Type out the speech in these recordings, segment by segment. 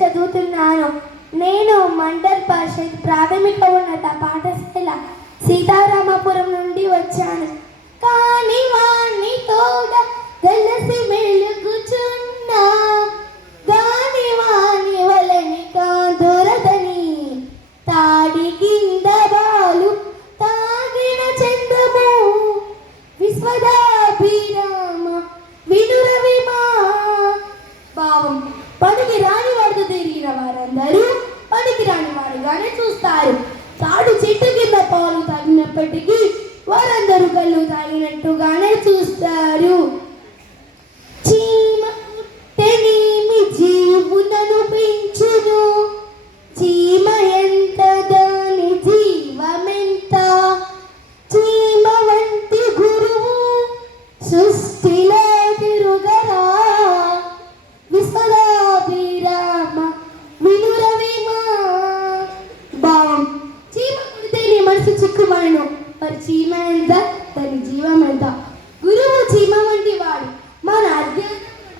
చదువుతున్నాను. నేను మండల్ పరిషత్ ప్రాథమిక ఉన్నత పాఠశాల సీతారామపురం నుండి వచ్చాను. కానీ వాణ్ణి తోడ గలసి మెలుగుచున్నా గాని వాణి వలని కాదురదని తాడి కింద బాలు తాగిన చందము విశ్వదాభిరామ వినురవిమా. భావం: పనికి రాని వాడితో తిరిగిన వారందరూ పనికి రాని వారుగానే చూస్తారు. తాడు చెట్టు కింద పాలు తాగినప్పటికీ వారందరూ కళ్ళు తాగినట్టుగానే చూస్తారు. చీమ పుట్టెనేమి జీవులను పెంచును, చీమ ఎంత దాని జీవమెంత. చీమ వంటి గురువు సృష్టిలో తిరుగరా విశ్వదాభిరామ వినురవిమా. భావం: చీమ కుడితే నీ మనసు చిక్కుమను, మరి చీమ ఎంత దాని జీవం ఎంత. గురువు చీమ వంటి వాడు. మన అజ్ఞానం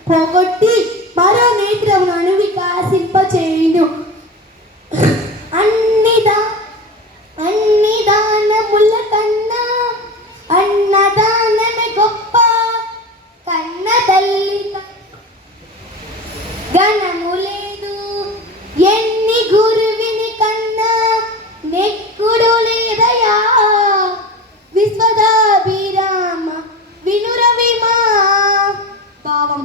పోగొట్టి మరో నేత్రమును వికాసింప చేయును. అన్ని దానముల కన్నా అన్నదానమే గొప్ప. కన్న తల్లి గణము లేదు, ఎన్ని గురువిని కన్నా నెక్కుడు లేదయా విశ్వదాభిరామ వినురవిమా. భావం: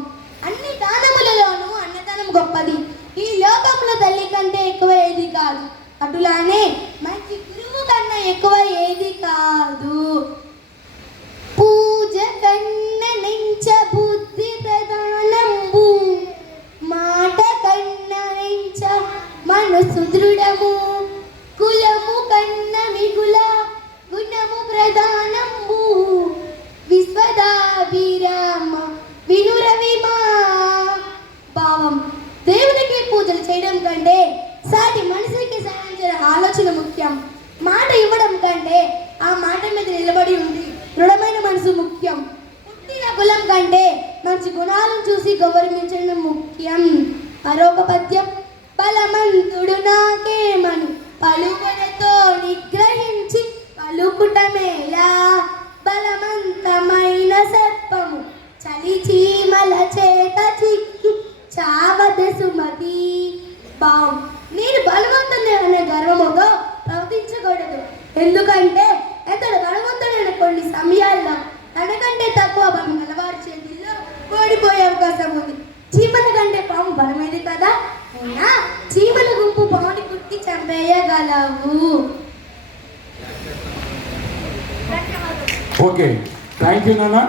అన్ని దానములలోనూ అన్నదానం గొప్పది. ఈ లోకంలో తల్లి కంటే ఎక్కువ ఏది కాదు. అటులానే మంచి గురువు కన్నా ఎక్కువ ఏది కాదు. పూజ కన్న నెంచ బుద్ధి ప్రధానంబు, మాట కన్న నెంచ మనసు దృఢము. కులము కన్న మిగుల గుణము ప్రధానంబు, విశ్వదాభిరామ వినురవిమా. భావం: దేవునికి పూజలు చేయడం కంటే సాటి మనిషికి సాయం చేయడం ఆలోచన ముఖ్యం. మాట ఇవ్వడం కంటే ఆ మాట మీద నిలబడి ఉంది దృఢమైన మనసు ముఖ్యం. పుట్టిన కులం కంటే మంచి గుణాలను చూసి గౌరవించడం ముఖ్యం. మరొక పద్యం: బలమంతుడు నాకేమని పలుకులతో నిగ్రహించి పలుకుటమేలా, బలవంతమైన సర్పము చలి చీమల చేత చిక్కి చావద సుమతి. భావం: నేను బలవంతుని అనే గర్వముతో ప్రవర్తించకూడదు. ఎందుకంటే అతడు బలవంతుడైన కొన్ని సమయాల్లో తనకంటే తక్కువ బలం గలవారి చేతుల్లో ఓడిపోయే అవకాశం ఉంది. చీమల కంటే పాము బలమైంది కదా, అయినా చీమల గుంపు పాముని కుట్టి చంపేయగలవు. ఓకే, థ్యాంక్ యూ నాన్న.